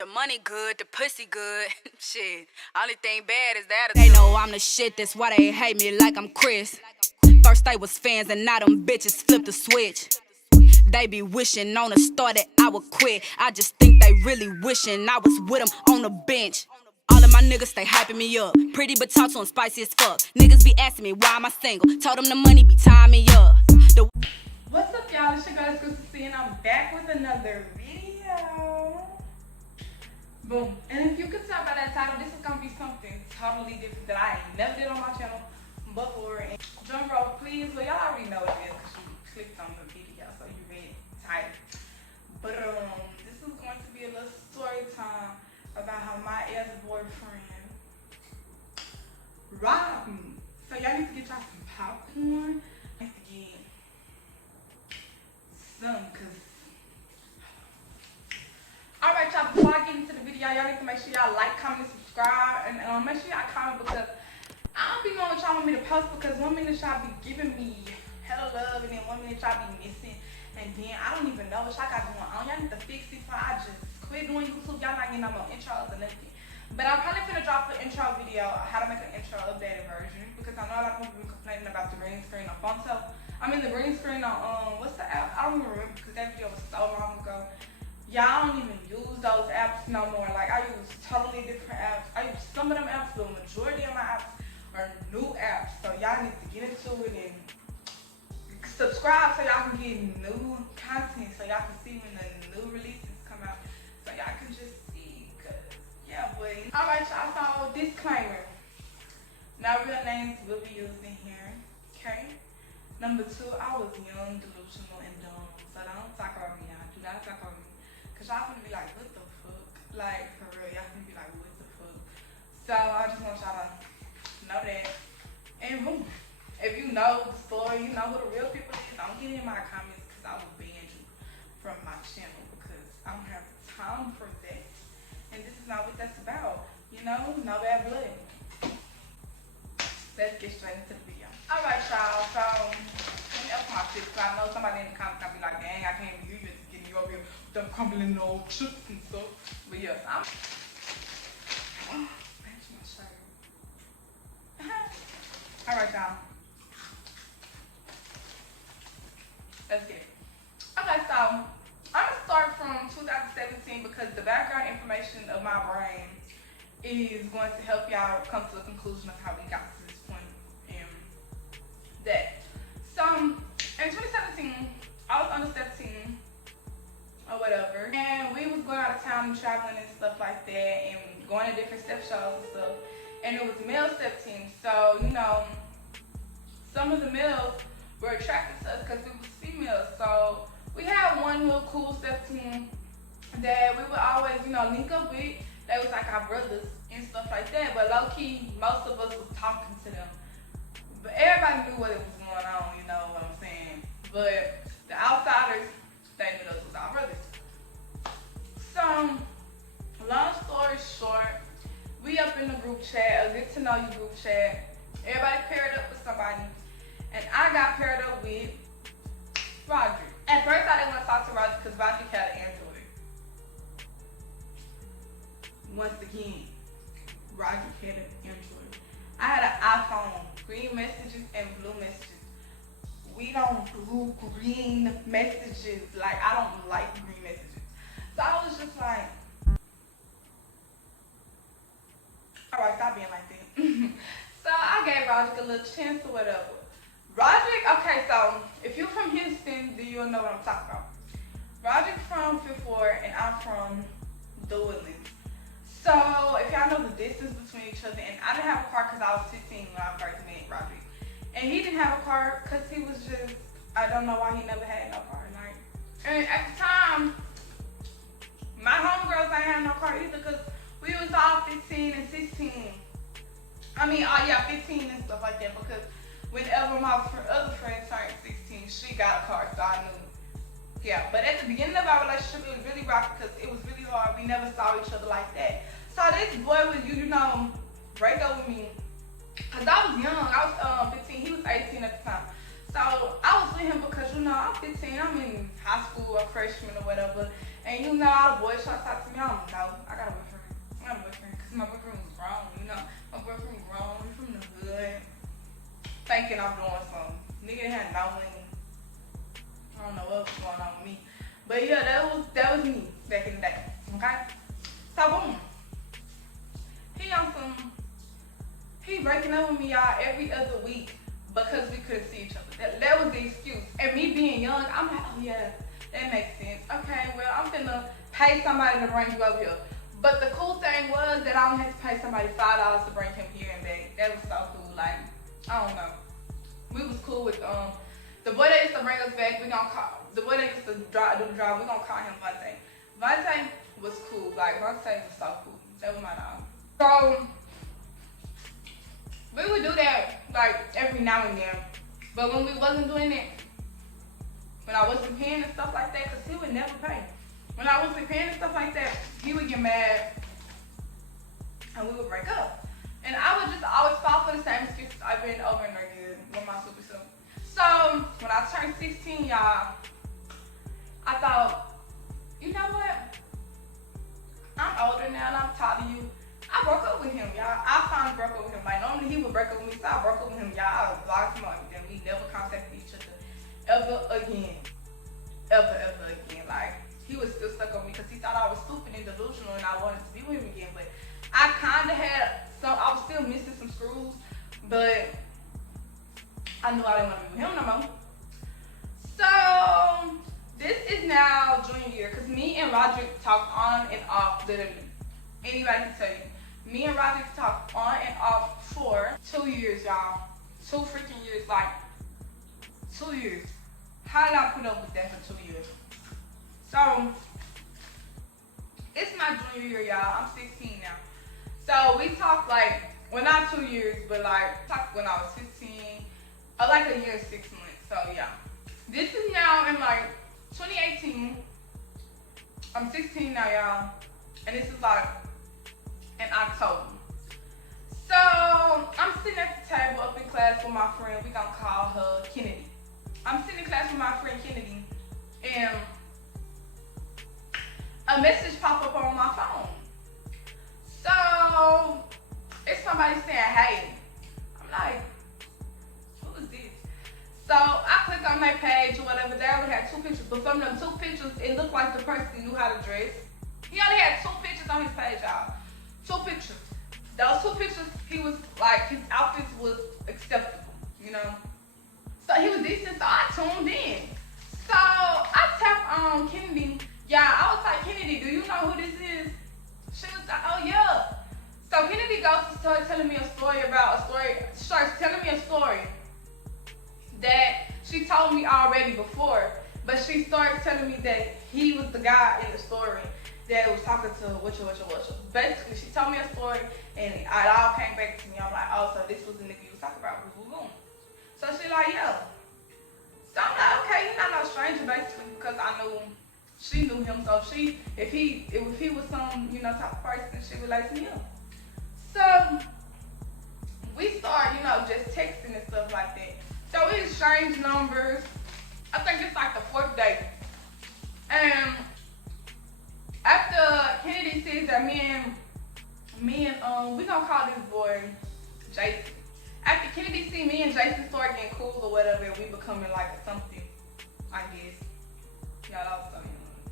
The money good, the pussy good. Shit, only thing bad is that they know I'm the shit, that's why they hate me like I'm Chris. First they was fans and now them bitches flip the switch. They be wishing on a star that I would quit. I just think they really wishing I was with them on the bench. All of my niggas stay hyping me up. Pretty but talk to them spicy as fuck. Niggas be asking me why am I single. Told them the money be tying me up. What's up, y'all? It's your girl, it's good to see, and I'm back with another video. Boom. And if you could tell by that title, this is gonna be something totally different that I ain't never did on my channel before. And drum roll, please. Well, y'all already know what it is because you clicked on the video, so you read the title. But this is going to be a little story time about how my ex-boyfriend robbed me. So y'all need to get y'all some popcorn. Need to get some, cause alright, y'all, before I get into the video, y'all need to make sure y'all like, comment, and subscribe, and make sure y'all comment, because I don't be knowing what y'all want me to post, because one minute y'all be giving me hella love, and then one minute y'all be missing, and then I don't even know what y'all got going on. Y'all need to fix it before I just quit doing YouTube. Y'all not getting no more intros or nothing. But I'm probably gonna drop an intro video, how to make an intro updated version, because I know a lot of people been complaining about the green screen on phone. So I mean the green screen on what's the app? I don't even remember because that video was so long ago. Y'all don't even use those apps no more. Like, I use totally different apps. I use some of them apps, but the majority of my apps are new apps. So y'all need to get into it and subscribe so y'all can get new content, so y'all can see when the new releases come out. So y'all can just see, cause yeah, boy. Alright, y'all, so disclaimer. No real names will be used in here, okay? Number 2, I was young, delusional, and dumb. So don't talk about me, y'all. Do not talk about me. Cause y'all gonna be like, what the fuck? Like, for real, y'all gonna be like, what the fuck? So I just want y'all to know that. And boom. If you know the story, you know who the real people is, don't get in my comments because I will ban you from my channel because I don't have time for that. And this is not what that's about. You know, no bad blood. Let's get straight into the video. Alright, y'all, so let me up my tips. I know somebody in the comments gonna be like, dang, I can't believe you just getting you over here with them crumbling old chips and stuff. But yes, I'm match my shirt. Alright, y'all. Let's get it. Okay, so I'm gonna start from 2017 because the background information of my brain is going to help y'all come to the conclusion of how we got to this point and that. So in 2017, I was under 17 or whatever, and we was going out of town and traveling and stuff like that, and going to different step shows and stuff. And it was male step teams, so you know, some of the males were attracted to us because we was females. So we had one little cool step team that we would always, you know, link up with. They was like our brothers and stuff like that. But low key, most of us was talking to them. But everybody knew what was going on, you know what I'm saying. But the outsiders, they knew us was our brothers. So long story short, we up in the group chat, a get to know you group chat. Everybody paired up with somebody. And I got paired up with Roderick. At first, I didn't want to talk to Roderick because Roderick had an Android. Once again, Roderick had an Android. I had an iPhone, green messages and blue messages. We don't do green messages. Like, I don't like green messages. So I was just like, alright, stop being like that. So I gave Roderick a little chance or whatever. Roderick, okay, so if you're from Houston, then you'll know what I'm talking about. Roderick from Fifth Ward and I'm from Doolin. So if y'all know the distance between each other, and I didn't have a car because I was 15 when I first met Roderick. And he didn't have a car because he was just, I don't know why he never had no car. Like, and at the time, my homegirls ain't had no car either because we was all 15 and 16. I mean, oh yeah, 15 and stuff like that, because whenever my other friend turned 16, she got a car, so I knew. Yeah, but at the beginning of our relationship, it was really rough because it was really hard. We never saw each other like that. So this boy would, you know, break up with me. Because I was young. I was 15. He was 18 at the time. So I was with him because, you know, I'm 15. I'm in high school, a freshman or whatever. And, you know, all the boys try to talk to me. I don't know. I thinking I'm doing something. Nigga didn't have no money. I don't know what was going on with me. But yeah, that was me back in the day. Okay? So boom. He breaking up with me, y'all, every other week because we couldn't see each other. That was the excuse. And me being young, I'm like, oh yeah, that makes sense. Okay, well, I'm finna pay somebody to bring you over here. But the cool thing was that I only had to pay somebody $5 to bring him here and back. That was so cool. Like, I don't know. We was cool with the boy that used to bring us back. We gonna call the boy that used to do the drive. We gonna call him Vontae. Vontae was cool. Like Vontae was so cool. That was my dog. So we would do that like every now and then. But when we wasn't doing it, when I wasn't paying and stuff like that, cause he would never pay. When I wasn't paying and stuff like that, he would get mad and we would break up. And I would just always fall for the same excuses I've been over and over again with my super self. So when I turned 16, y'all, I thought, you know what? I'm older now and I'm tired of you. I broke up with him, y'all. I finally broke up with him. Like normally he would break up with me, so I broke up with him, y'all. I blocked him out, and we never contacted each other ever again. Ever again. Like he was still stuck on me because he thought I was stupid and delusional and I wanted to be with him again. But I kinda had some, I was still missing some screws, but I knew I didn't want to be with him no more. So this is now junior year, because me and Roderick talked on and off literally. Anybody can tell you. Me and Roderick talked on and off for 2 years, y'all. 2 freaking years, like 2 years. How did I put up with that for 2 years? So it's my junior year, y'all. I'm 16 now. So we talked like, well not 2 years, but like talked when I was 15, or like a year and 6 months. So yeah. This is now in like 2018. I'm 16 now, y'all. And this is like in October. So I'm sitting at the table up in class with my friend. We gonna call her Kennedy. I'm sitting in class with my friend Kennedy, and a message popped up on my phone. So it's somebody saying, hey. I'm like, who is this? So I click on their page or whatever. They only had 2 pictures, but from them 2 pictures, it looked like the person knew how to dress. He only had 2 pictures on his page, y'all. 2 pictures. Those 2 pictures, he was like, his outfits was acceptable, you know. So he was decent, so I tuned in. So I tapped on Kennedy. Yeah, I was like, Kennedy, do you know who this is? She was like, oh yeah. So Kennedy goes to start telling me starts telling me a story that she told me already before, but she started telling me that he was the guy in the story that was talking to whatcha. Basically, she told me a story, and it all came back to me. I'm like, oh, so this was the nigga you was talking about, boom. So she like, yeah. So I'm like, okay, you're not no stranger, basically, because I knew she knew him. So if he was some, you know, type of person, she would like me up. So we start, you know, just texting and stuff like that. So we exchanged numbers. I think it's like the 4th day. And after Kennedy says that me and we gonna call this boy Jason. After Kennedy see me and Jason start getting cool or whatever, and we becoming like something, I guess. Y'all also,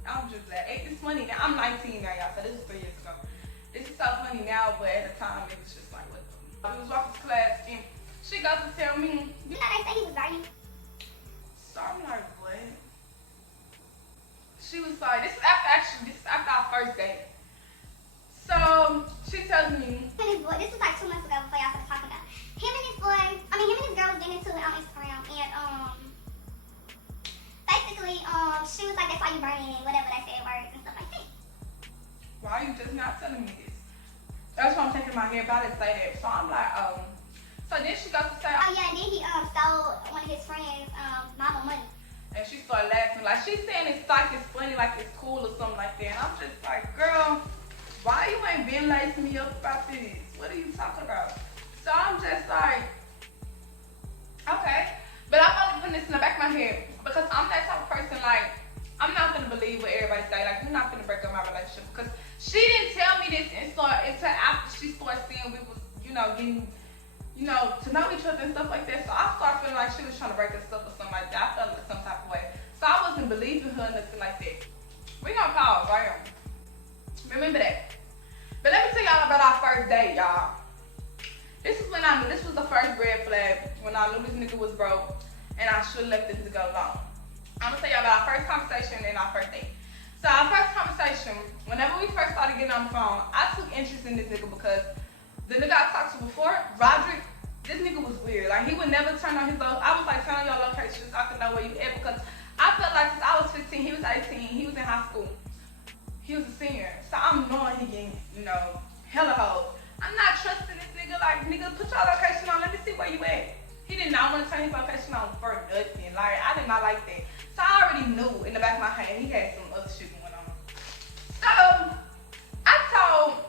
I'm just glad. It's funny now. I'm 19 now, y'all. So this is 3 years ago. This is so funny now, but at the time it was just like, what? We was walking to class and she goes to tell me, you know they say he was dirty. So I'm like, what? She was like, this is after our first date. So she tells me, Him and his boy, this was like 2 months ago before y'all started talking about. Him and his girl was getting into it on Instagram, and basically, she was like, that's why you burning and whatever they said words and stuff like that. why are you just not telling me this? That's what I'm thinking in my head, but I didn't say that. So I'm like, oh. So then she goes to say, Oh yeah, and then he stole one of his friends' mama money. and she started laughing. Like, she's saying it's like it's funny, like it's cool or something like that. And I'm just like, girl, why you ain't been lacing me up about this? What are you talking about? So I'm just like, okay. But I'm only putting this in the back of my head because I'm that type of person, like, I'm not gonna believe what everybody say. Like, you're not gonna break up my relationship because she didn't tell me this until after she started seeing we was, you know, getting, you know, to know each other and stuff like that. So I started feeling like she was trying to break us up or something like that. I felt like some type of way. So I wasn't believing her or nothing like that. We gonna pause right here. Remember that. But let me tell y'all about our first date, y'all. This is when I knew this was the first red flag, when I knew this nigga was broke and I should have left this nigga alone. I'm gonna tell y'all about our first conversation and our first date. So our first conversation, whenever we first started getting on the phone, I took interest in this nigga because the nigga I talked to before, Roderick, this nigga was weird. Like, he would never turn on his location. I was like, turn on your location so I could know where you at, because I felt like since I was 15, he was 18, he was in high school. He was a senior. So I'm knowing he getting, you know, hella hoes. I'm not trusting this nigga. Like, nigga, put your location on. Let me see where you at. He did not want to turn his location on for nothing. Like, I did not like that. So I already knew in the back of my head he had some other shit going on. So I told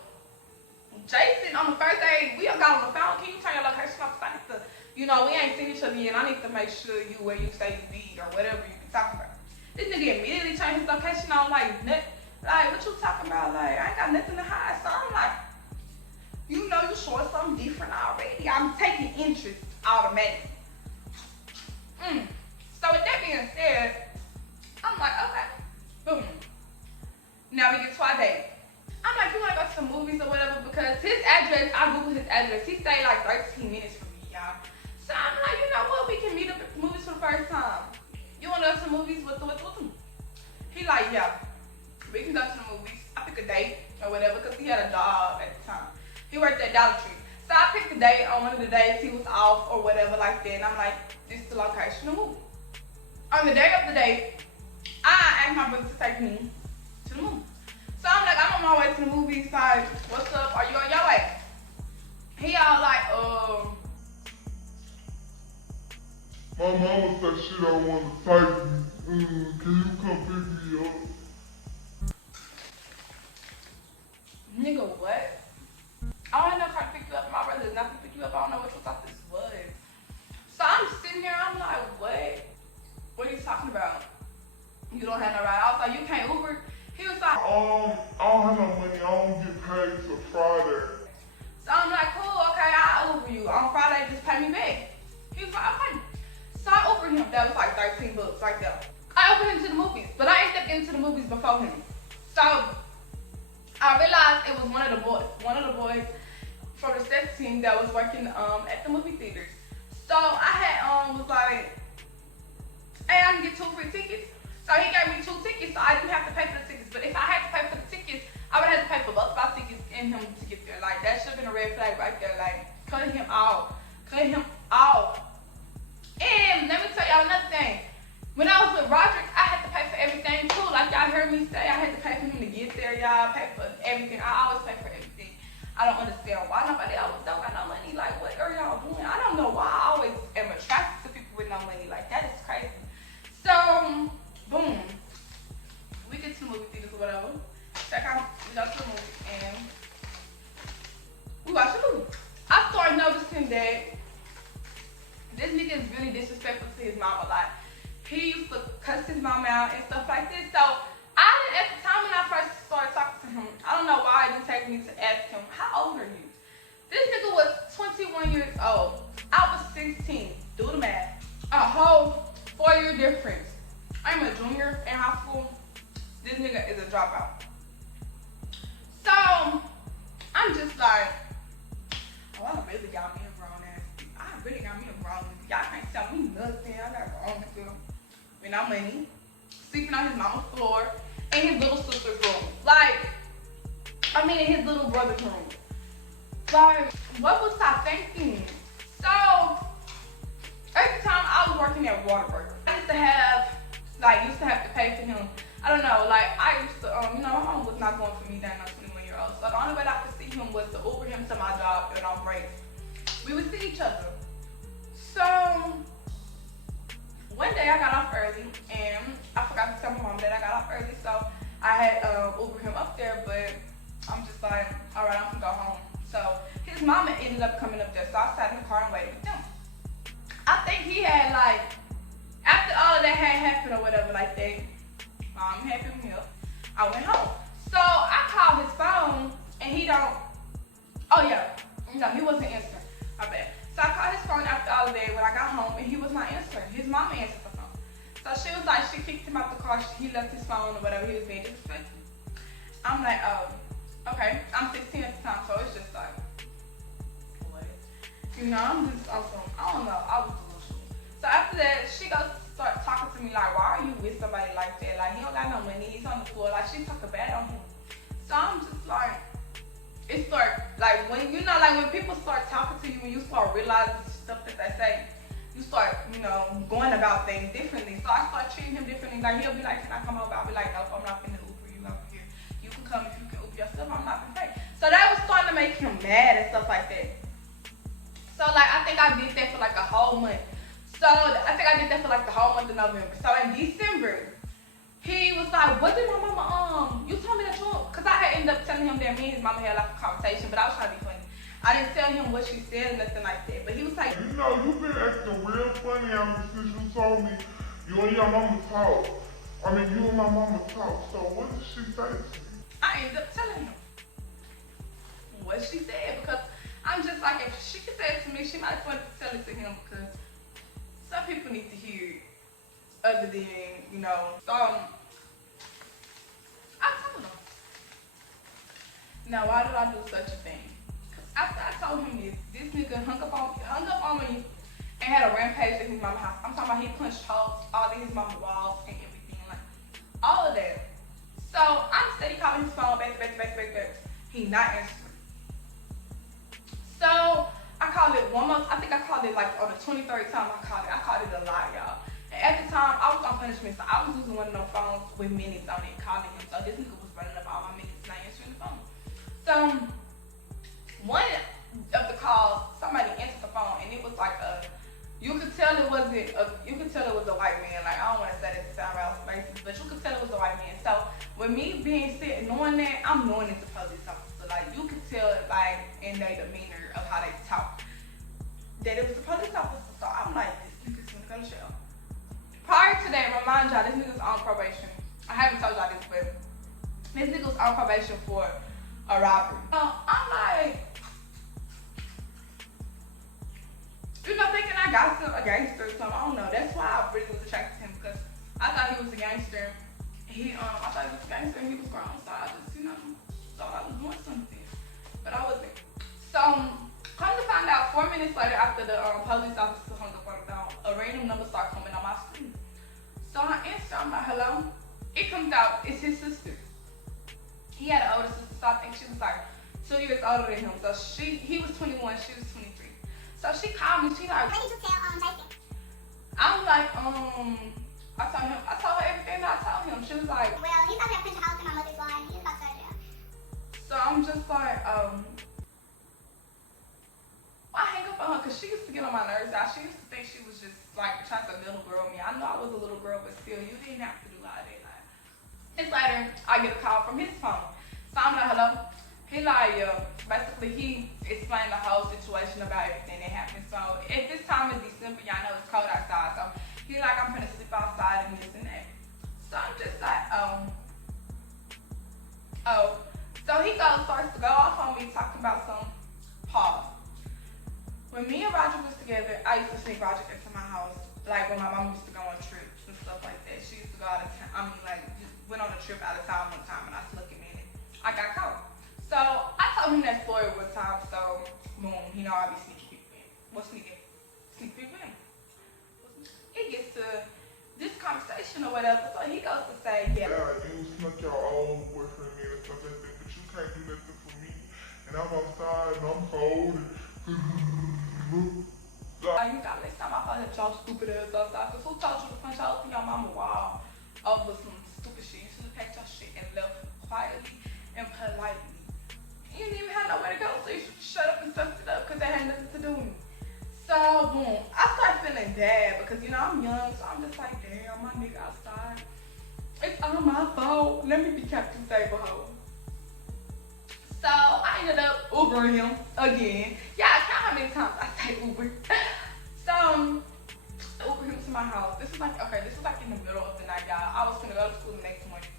Jason on the first day, we got on the phone, can you turn your location off? Because I need to, you know, we ain't seen each other yet, and I need to make sure you where you say you be or whatever you be talking about. This nigga immediately turned his location on like what you talking about? Like, I ain't got nothing to hide. So I'm like, you know you showing something different already. I'm taking interest automatically. So with that being said, I'm like, okay, boom. Now we get to our date. I'm like, you wanna go to some movies or whatever? Because his address, I Googled his address. He stayed like 13 minutes from me, y'all. So I'm like, you know what? We can meet up at the movies for the first time. You wanna go to the movies with him? He like, yeah. We can go to the movies. I pick a date or whatever because he had a job at the time. He worked at Dollar Tree. So I picked a date on one of the days he was off or whatever like that. And I'm like, this is the location of the movie. On the day of the date, I asked my brother to take me to the movie. So I'm like, I'm on my way to the movies. Like, what's up? Are you on your way? He all like, My mama said she don't want to take me. Can you come pick me up? Nigga, what? I don't know how to pick you up. My brother is not gonna pick you up. I don't know what you thought this was. So I'm sitting here, I'm like, what? What are you talking about? You don't have no ride. I was like, you can't Uber? He was like, I don't have no money. I don't get paid till Friday. so I'm like, cool, okay, I'll Uber you. On Friday, just pay me back. He was like, okay. So I Ubered him. That was like 13 bucks right there. I Ubered him to the movies, but I ended up getting to the movies before him. So I realized it was one of the boys from the set team that was working at the movie theaters. So I had was like, hey, I can get 2 free tickets. So he gave me 2 tickets, so I didn't have to pay for the tickets. But if I had to pay for the tickets, I would have to pay for both my tickets and him to get there. Like, that should have been a red flag right there. Like, cutting him out. And let me tell y'all another thing. When I was with Roderick, I had to pay for everything too. Like y'all heard me say, I had to pay for him to get there, y'all. Pay for everything. I always pay for everything. I don't understand why nobody else don't got no money. Like, what are y'all doing? I don't know why I always am attracted to people with no money. Like, that is crazy. So, boom. We get to the movie theaters or whatever. We go to the movie and we watch the movie. I started noticing that this nigga is really disrespectful to his mama. Like, he used to cuss his mom out and stuff like this. So I didn't, at the time when I first started talking to him, I don't know why it didn't take me to ask him, how old are you? This nigga was 21 years old. I was 16. Do the math. A whole 4-year difference. I'm a junior in high school. This nigga is a dropout. So I'm just like, oh, I really got me a grown ass. I really got me a grown nigga. Y'all can't tell me nothing. I got a grown nigga with no money, sleeping on his mama's floor, in his little sister's room. In his little brother's room. Like, what was I thinking? So, every time I was working at Waterburger, I used to have to pay for him. I don't know, like, I used to, my mom was not going for me then, I was 21 years old. So the only way I could see him was to Uber him to my job and on breaks. We would see each other. So, one day I got off early and I forgot to tell my mom that I got off early. So I had Uber him up there, but I'm just like, all right, I'm gonna go home. So his mama ended up coming up there. So I sat in the car and waited with them. I think he had after all of that had happened or whatever like that, mom had picked me up. I went home. So I called his phone and he don't, oh yeah, no, he wasn't answering. My bad. So I So she was like, she kicked him out the car. He left his phone or whatever. He was being disrespectful. I'm like, oh, okay. I'm 16 at the time, so it's just like, what? You know, I'm just awesome. I don't know. I was delusional. So after that, she goes to start talking to me like, why are you with somebody like that? Like, he don't got no money. He's on the floor. Like, she talking bad on him. So I'm just like, it start, like, when, you know, like, when people start talking to you, when you start realizing stuff that they say, you start, you know, going about things differently. So I start treating him differently. Like, he'll be like, can I come over? I'll be like, nope, I'm not finna Uber you over here. You can come if you can Uber yourself. I'm not finna pay. So that was starting to make him mad and stuff like that. So, like, I think I did that for, like, a whole month. So, I think I did that for, like, the whole month of November. So, in December, he was like, what did my mama, you told me that you, because I had ended up telling him that me and his mama had, like, a conversation, but I was trying to be funny. I didn't tell him what she said or nothing like that, but he was like, You know, you've been acting real funny ever since you told me you and your mama talk. I mean, you and my mama talk. So what did she say to you? I ended up telling him what she said, because I'm just like, if she could say it to me, she might as well tell it to him, because some people need to hear it other than, you know. So, I told him. Now, why did I do such a thing? After I told him this nigga hung up on me and had a rampage at his mama's house. I'm talking about he punched holes all in his mama's walls and everything, like all of that. So I'm steady calling his phone back. He not answering. So I called it one month. I think I called it like on the 23rd time I called it a lot, y'all. And at the time I was on punishment, so I was using one of those phones with minutes on it, calling him. So this nigga was running up all my minutes, not answering the phone. So one of the calls, somebody answered the phone, and it was like you could tell it was a white man. Like, I don't want to say that to sound real racist, but you could tell it was a white man. So with me being sick, knowing that, I'm knowing it's a police officer. Like, you could tell it, like, in their demeanor of how they talk, that it was a police officer. So I'm like, this nigga's gonna go to jail. Prior to that, remind y'all, this nigga's on probation. I haven't told y'all this, but this nigga's on probation for a robbery. I'm like, you know, thinking I got a gangster or something. I don't know. That's why I really was attracted to him, because I thought he was a gangster. I thought he was a gangster and he was grown. So I just, you know, thought I was doing something, but I wasn't. So come to find out, 4 minutes later, after the police officer hung up on the phone, a random number started coming on my screen. So I answer. I'm like, hello. It comes out, it's his sister. He had an older sister, so I think she was like 2 years older than him. So he was 21, she was 23. So she called me, she like, What did you tell Jason? I'm like, I told her everything that I told him. She was like, Well, he's out there punching holes in my mother's wall and he's about to go to jail. so I'm just like, I hang up on her because she used to get on my nerves. She used to think she was just like trying to little girl me. I know I was a little girl, but still, you didn't have to do all that. Like, it's later, I get a call from his phone. So I'm like, hello. He like, basically he explained the whole situation about everything that happened. So at this time in December, y'all know it's cold outside. So he like, I'm gonna sleep outside and this and that. So I'm just like, oh. So he starts to go off on me talking about some pause. When me and Roger was together, I used to sneak Roger into my house. Like when my mom used to go on trips and stuff like that. She used to go out of town. I mean, like, just went on a trip out of town one time and I snuck him in it. I got caught. So I told him that story one time. So boom, you know, I be sneaking people in. What's sneaking? Sneak people in. It gets to this conversation or whatever. So he goes to say, yeah. Yeah, you snuck your own boyfriend in or something like that, but you can't do nothing for me. And I'm outside and I'm cold. Like, you gotta let my father y'all stupid ass outside. Cause who told you to punch out your mama wall over some stupid shit? You should have packed your shit and left quietly and politely. You didn't even have nowhere to go, so you should shut up and suck it up because that had nothing to do with me. So boom, I started feeling bad because, you know, I'm young, so I'm just like, damn, my nigga outside. It's all my fault. Let me be Captain Saberho. So I ended up Ubering him again. Yeah, count how many times I say Uber. So Uber him to my house. This was like in the middle of the night, y'all. I was gonna go to school the next morning.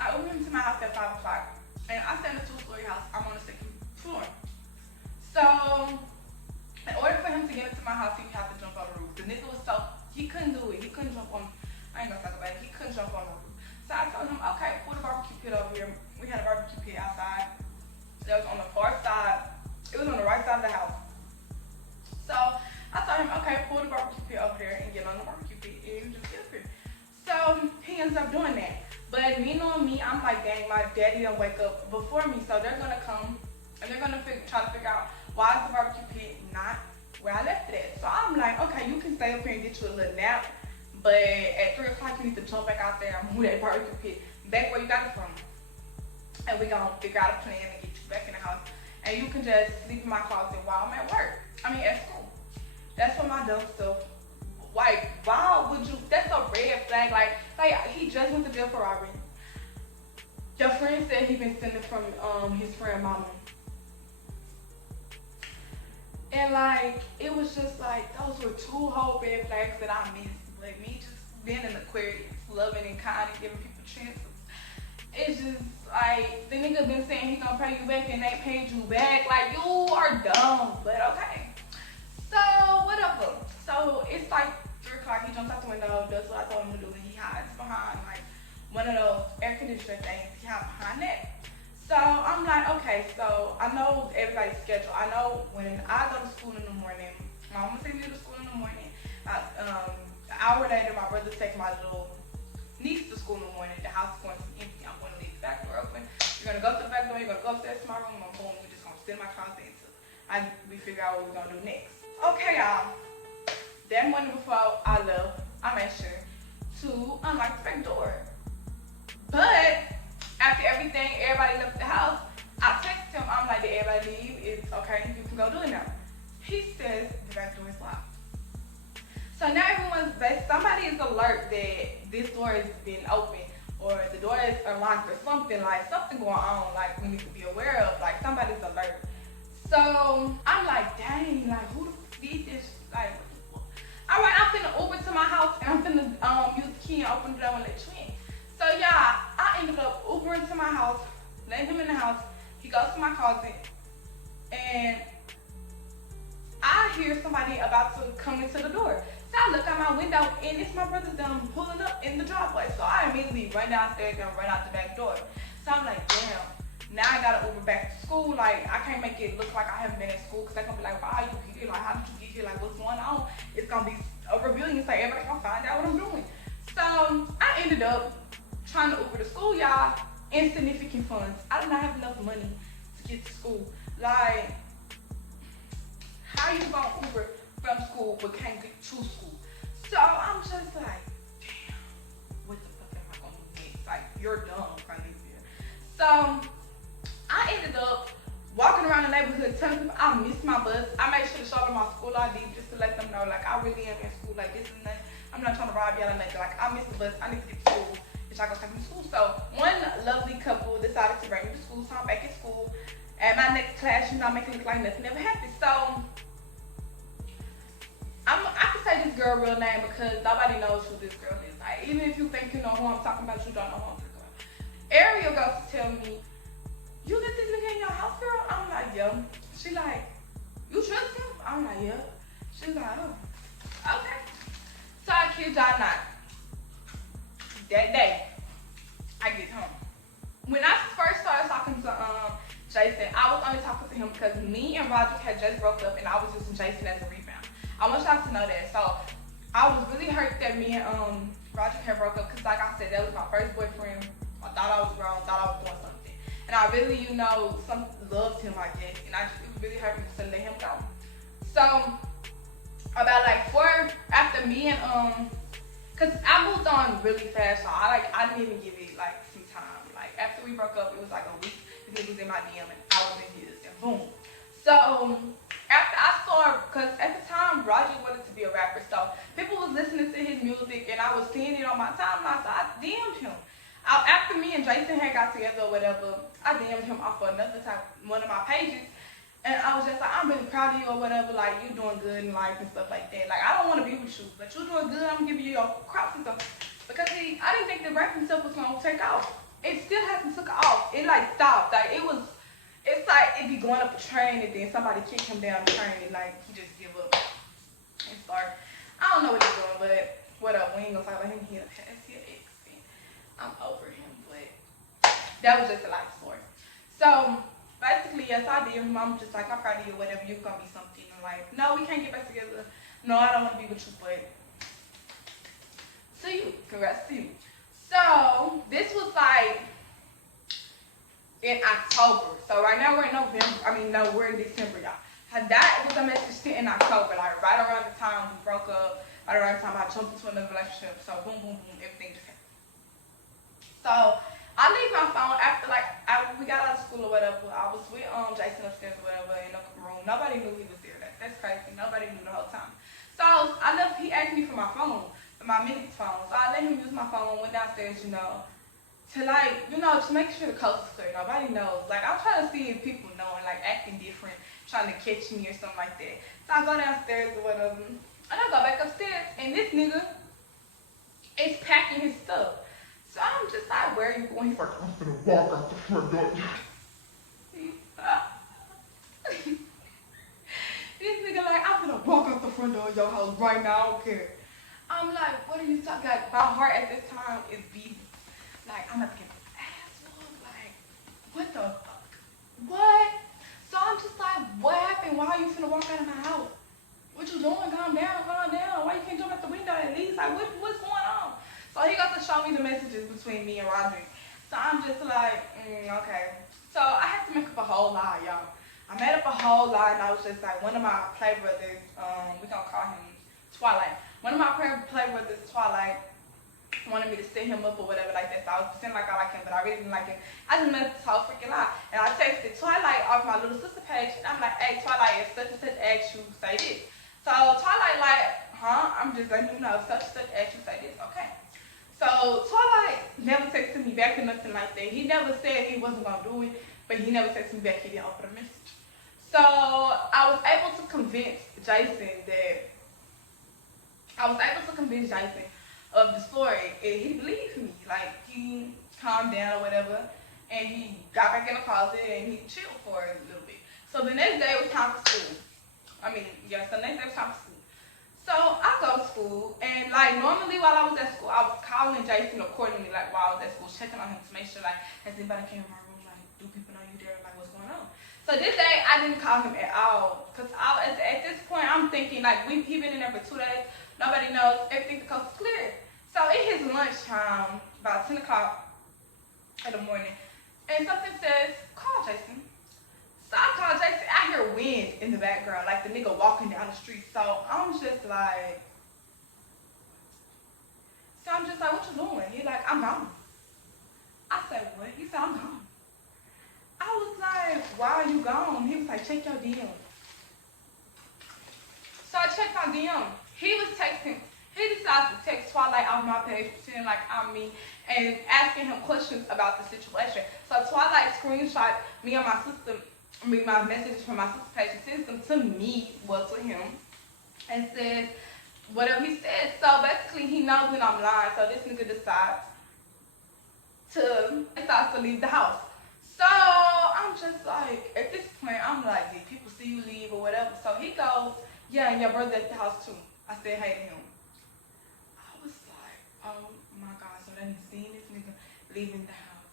I Uber him to my house at 5 o'clock. And I stay in a 2-story house. I'm on the 2nd floor. So in order for him to get into my house, he would have to jump on the roof. The nigga was he couldn't do it. He couldn't jump on I ain't gonna talk about it. He couldn't jump on the roof. So I told him, okay, pull the barbecue pit over here. We had a barbecue pit outside. That was on the far side. It was on the right side of the house. So I told him, okay, pull the barbecue pit over there and get on the barbecue pit and just get up here. So he ends up doing that. But me knowing me, I'm like, dang, my daddy didn't wake up before me. So they're gonna come and they're gonna try to figure out why is the barbecue pit not where I left it at. So I'm like, okay, you can stay up here and get you a little nap. But at 3 o'clock, you need to jump back out there and move that barbecue pit back where you got it from. And we're gonna figure out a plan and get you back in the house. And you can just sleep in my closet while I'm at work. I mean, at school. That's what my dumb stuff. Like, why would you? That's a red flag. Like he just went to jail for robbery. Your friend said he been stealing from his friend mama. And like, it was just like, those were 2 whole red flags that I missed. Like me just being an Aquarius, loving and kind and giving people chances. It's just like, the nigga been saying he gonna pay you back and they paid you back. Like, you are dumb, but okay. So, whatever. So, it's like 3 o'clock, he jumps out the window, does what I told him to do, and he hides behind, like, one of those air conditioner things. He hides behind that. So, I'm like, okay, so I know everybody's schedule. I know when I go to school in the morning, my mama takes me to school in the morning. An hour later, my brother takes my little niece to school in the morning. The house is going to be empty. I'm going to leave the back door open. You're going to go to the back door. You're going to go upstairs to my room. And boom, we're just going to sit in my closet until we figure out what we're going to do next. Okay, y'all. That morning before I left, I made sure to unlock the back door. But after everything, everybody left the house, I texted him. I'm like, did everybody leave? It's okay. You can go do it now. He says the back door is locked. So now somebody is alert that this door has been open or the door is unlocked or something going on, like we need to be aware of, like somebody's alert. So I'm like, dang, like who the f did this? Like, all right, I'm finna Uber to my house and I'm finna use the key and open the door and let you in. So yeah, I ended up Ubering to my house, letting him in the house. He goes to my closet and I hear somebody about to come into the door. So I look out my window and it's my brother's pulling up in the driveway. So I immediately run downstairs and run out the back door. So I'm like, damn, now I gotta Uber back to school. Like, I can't make it look like I haven't been at school because they're gonna be like, why are you here? Like, how did you get here? Like, what's going on? It's gonna be a revealing. It's like, everybody's gonna find out what I'm doing. So I ended up trying to Uber to school, y'all. Insignificant funds. I did not have enough money to get to school. Like, how you gonna Uber from school but can't get to school? So I'm just like, damn, what the fuck am I gonna do next? Like, you're dumb, Carnelia. So I ended up walking around the neighborhood telling people I missed my bus. I made sure to show them my school ID just to let them know, like, I really am in school. Like, this is nothing. I'm not trying to rob y'all or nothing. Like, I missed the bus. I need to get to school. Bitch, I go take me to school. So one lovely couple decided to bring me to school. So I'm back at school. At my next class, you know, I make it look like nothing ever happened. So I can say this girl real name because nobody knows who this girl is. Like, even if you think you know who I'm talking about, you don't know who I'm talking about. Ariel goes to tell me, you let this nigga in your house, girl? I'm like, yeah. She like, you trust him? I'm like, yeah. She's like, oh, okay. So I kid y'all not. That day, I get home. When I first started talking to Jason, I was only talking to him because me and Roger had just broke up and I was using Jason as a rebound. I want y'all to know that. So I was really hurt that me and Roger had broke up because, like I said, that was my first boyfriend. I thought I was grown, thought I was doing something. And I really, you know, loved him like that. And it really hurt me to let him go. So about like after me and cause I moved on really fast, so I didn't even give it like some time. Like after we broke up, it was like a week. This nigga was in my DM and I was in his, and boom. So after I saw, cause at the time Roger wanted to be a rapper, so people was listening to his music and I was seeing it on my timeline, so I DM'd him. After me and Jason had got together or whatever, I DM'd him off of one of my pages. And I was just like, I'm really proud of you or whatever, like, you doing good in life and stuff like that. Like, I don't want to be with you, but you doing good, I'm giving you your crops and stuff. Because I didn't think the rapping stuff was going to take off. It still hasn't took off. It, like, stopped. Like, it's like it be going up the train and then somebody kick him down the train and, like, he just give up and start. I don't know what he's doing, but whatever. We ain't gonna talk about him. He an ex. I'm over him, but that was just a life story. So basically, yes, I did. Mom just like, I'm proud of you, whatever. You're gonna be something. And like, no, we can't get back together. No, I don't want to be with you, but to you, congrats to you. So this was like in October. So right now we're in November. No, we're in December, y'all. That was a message sent in October, like right around the time we broke up, right around the time I jumped into another relationship. So boom, boom, boom, everything just happened. So I leave my phone after we got out of school or whatever. I was with Jason upstairs or whatever in the room. Nobody knew he was there. That's crazy. Nobody knew the whole time. So I left. He asked me for my phone, my minutes phone. So I let him use my phone. Went downstairs, to to make sure the coast is clear. Nobody knows. Like, I'm trying to see if people know and like acting different, trying to catch me or something like that. So I go downstairs or whatever, and I go back upstairs, and this nigga is packing his stuff. So I'm just like, where are you going? He's like, I'm gonna walk out the front door. This nigga like, I'm gonna walk out the front door of your house right now. I don't care. I'm like, what are you talking? Like, my heart at this time is beating. Like, I'm not getting ass whooped. Like, what the fuck? What? So I'm just like, what happened? Why are you finna walk out of my house? What you doing? Calm down. Why you can't jump out the window at least? Like, what's going on? So he got to show me the messages between me and Roderick. So I'm just like, okay. So I had to make up a whole lie, y'all. I made up a whole lie, and I was just like, one of my play brothers, we gonna call him Twilight. One of my play brothers, Twilight, wanted me to set him up or whatever like that. So I was pretending like I like him, but I really didn't like him. I just made up this whole freaking lie. And I texted Twilight off my little sister page. And I'm like, hey, Twilight, if such and such asked you, say this. So Twilight like, I'm just letting you know, if such and such asked you, say this. Okay. So Twilight never texted me back or nothing like that. He never said he wasn't going to do it, but he never texted me back. He didn't open a message. So I was able to convince Jason of the story, and he believed me. Like, he calmed down or whatever, and he got back in the closet and he chilled for a little bit. So the next day was time for school. So the next day was time for school. So I go to school, and like normally while I was at school, I was calling Jason accordingly, like while I was at school, checking on him to make sure like, has anybody came in my room? Like, do people know you there? Like, what's going on? So this day I didn't call him at all, cause at this point I'm thinking like he been in there for 2 days. Nobody knows. Everything the coast is clear. So it is lunchtime, about 10 o'clock in the morning, and something says, call Jason. So I call Jason. I hear wind in the background, like the nigga walking down the street. So I'm just like, what you doing? He like, I'm gone. I said, what? He said, I'm gone. I was like, why are you gone? He was like, check your DM. So I checked my DM. He was texting. He decided to text Twilight off my page, pretending like I'm me, and asking him questions about the situation. So Twilight screenshot my messages from my sister's page, and sends them to me, to him, and says whatever he said. So basically, he knows that I'm lying. So this nigga decides to leave the house. So I'm just like, at this point, I'm like, did people see you leave or whatever? So he goes, yeah, and your brother at the house too. I said hey to him. I was like, oh my God, so then he's seen this nigga leaving the house.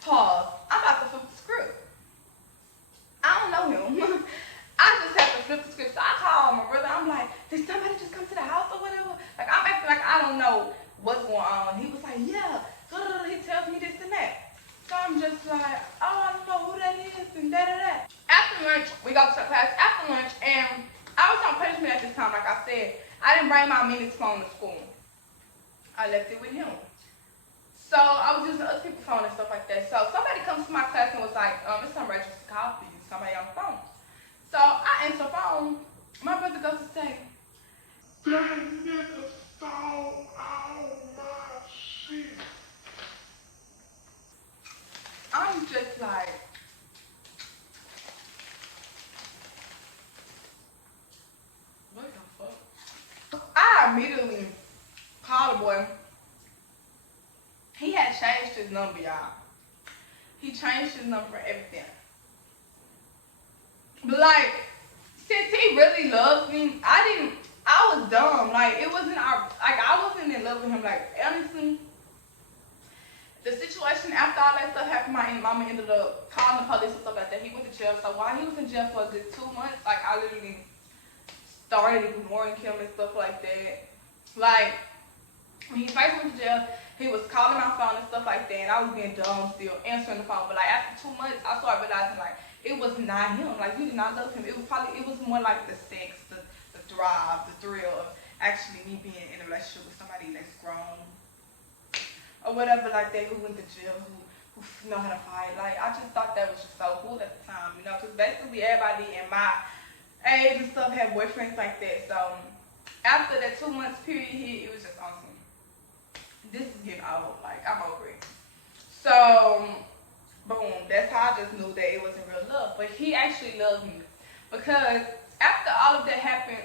Pause. I'm about to flip the script. I don't know him. I just have to flip the script. So I call my brother. I'm like, did somebody just come to the house or whatever? Like, I'm acting like I don't know what's going on. He was like, yeah. He tells me this and that. So I'm just like, oh, I don't know who that is and da-da-da. After lunch, we go to class after lunch, and I was on punishment at this time, like I said. I didn't bring my minutes phone to school. I left it with him. So I was using other people's phone and stuff like that. So somebody comes to my class and was like, it's some registered call for you, somebody on the phone. So I answer the phone. My brother goes to say, that nigga stole all my shit. I'm just like, what the fuck? I immediately called the boy. He had changed his number, y'all. He changed his number for everything. But like, since he really loves me, I I was dumb. Like, it wasn't our, like, I wasn't in love with him. Like, honestly, the situation after all that stuff happened, my mama ended up calling the police and stuff like that. He went to jail. So while he was in jail for a good 2 months, like, I literally started ignoring him and stuff like that. Like, when he first went to jail, he was calling my phone and stuff like that, and I was being dumb still, answering the phone. But like after 2 months, I started realizing like it was not him. Like, you did not love him. It was more like the sex, the drive, the thrill of actually me being in a relationship with somebody that's grown or whatever like that, who went to jail, who know how to fight. Like, I just thought that was just so cool at the time, you know, because basically everybody in my age and stuff had boyfriends like that. So after that 2 months period hit, it was just awesome. This is getting old. Like, I'm over it. So, boom. That's how I just knew that it wasn't real love. But he actually loved me. Because after all of that happened,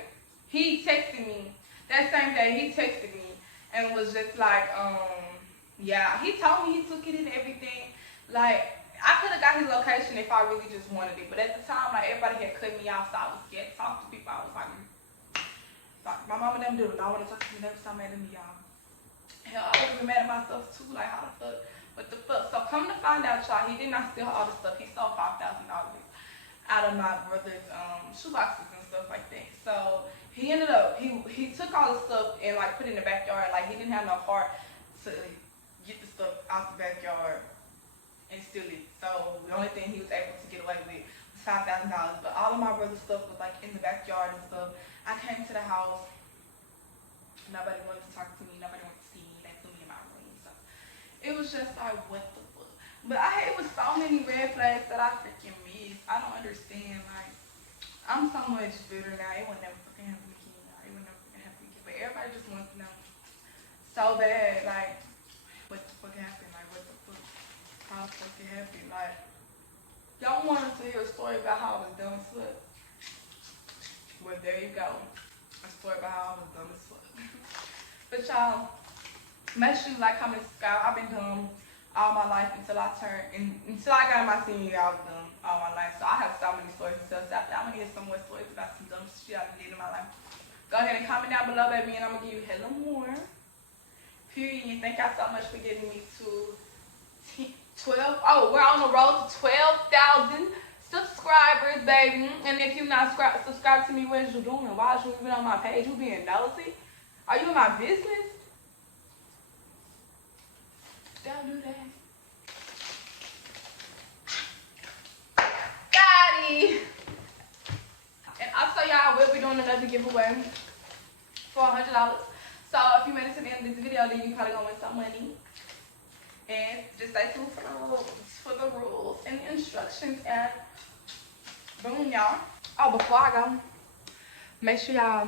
he texted me. That same day, he texted me. And was just like, yeah. He told me he took it and everything. Like, I could have got his location if I really just wanted it. But at the time, like, everybody had cut me off. So I was scared to talk to people. I was like, my mama never do it. I want to talk to you. Never saw mad at me, y'all. Hell, I was even mad at myself too. Like, how the fuck? What the fuck? So come to find out, y'all, he did not steal all the stuff. He stole $5,000 out of my brother's shoeboxes and stuff like that. So he ended up, he took all the stuff and like put it in the backyard. Like, he didn't have no heart to get the stuff out the backyard and steal it. So the only thing he was able to get away with was $5,000. But all of my brother's stuff was like in the backyard and stuff. I came to the house. Nobody wanted to talk to me. Nobody wanted to see me. They put me in my room. So it was just like, what the fuck? But it was so many red flags that I freaking missed. I don't understand. Like, I'm so much bitter now. It would never fucking happen again. It would never fucking happen again. But everybody just wants to know so bad. Like, what the fuck happened? Like, what the fuck? How the fuck it happened? Like, y'all wanted to hear a story about how I was dumb as fuck. Well, there you go. A story about how I was dumb as fuck. But y'all, make sure you like, comment, subscribe. I've been dumb all my life until I got in my senior year. I was dumb all my life. So I have so many stories and stuff. So I want to hear some more stories about some dumb shit I did in my life. Go ahead and comment down below, baby, and I'm gonna give you hella more. Period. Thank y'all so much for getting me to 12. Oh, we're on the road to 12,000 subscribers, baby. And if you're not subscribed to me, what is you doing? Why is you even on my page? You being nosy? Are you in my business? Don't do that. Got it. And also, y'all, we'll be doing another giveaway for $100. So if you made it to the end of this video, then you probably gonna win some money. And just stay tuned for the rules and the instructions. And boom, y'all. Oh, before I go, make sure y'all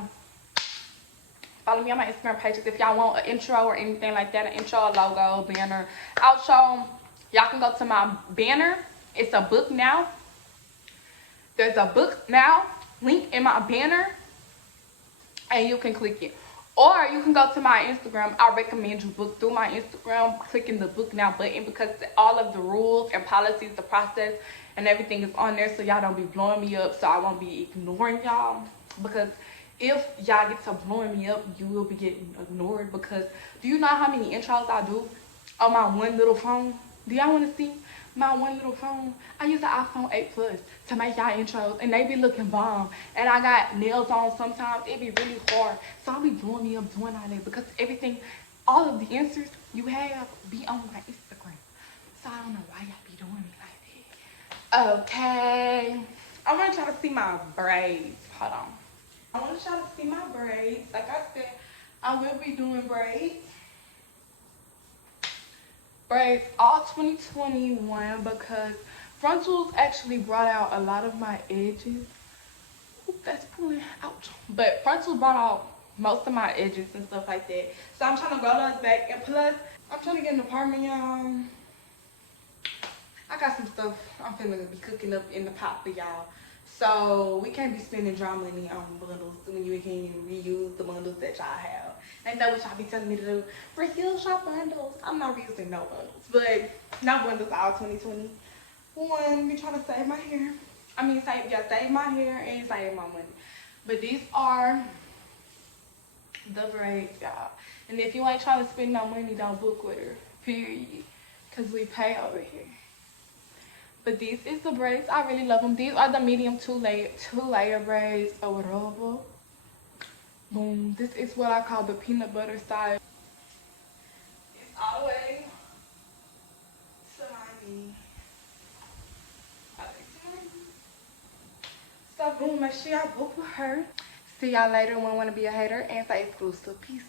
follow me on my Instagram pages. If y'all want an intro or anything like that, an intro, a logo, banner, outro, y'all can go to my banner. It's a book now. There's a book now link in my banner, and you can click it. Or you can go to my Instagram. I recommend you book through my Instagram, clicking the book now button, because all of the rules and policies, the process, and everything is on there, so y'all don't be blowing me up, so I won't be ignoring y'all. Because if y'all get to blowing me up, you will be getting ignored. Because do you know how many intros I do on my one little phone? Do y'all want to see my one little phone? I use the iPhone 8 Plus to make y'all intros, and they be looking bomb. And I got nails on sometimes. It be really hard. So I'll be blowing me up doing all that, because everything, all of the answers you have be on my Instagram. So I don't know why y'all be doing me like that. Okay. I want y'all to see my braids. Hold on. I want y'all to see my braids. Like I said, I will be doing braids. Braids all 2021, because frontals actually brought out a lot of my edges. Oop, that's pulling out. But frontals brought out most of my edges and stuff like that. So I'm trying to grow those back. And plus, I'm trying to get an apartment, y'all. I got some stuff I'm finna be cooking up in the pot for y'all. So we can't be spending dry money on bundles when you can reuse the bundles that y'all have. Ain't that what y'all be telling me to do? Reuse your bundles. I'm not reusing no bundles, but no bundles all 2021. We trying to save my hair. I mean, save my hair and save my money. But these are The braids, y'all. And if you ain't trying to spend no money, don't book with her. Period. Because we pay over here. But these is the braids. I really love them. These are the medium two layer braids or whatever. Boom. This is what I call the peanut butter style. It's all the way to my knee. So boom, make sure y'all book with her. See y'all later when I want to be a hater and stay exclusive. Peace.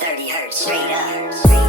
30 hertz straight up.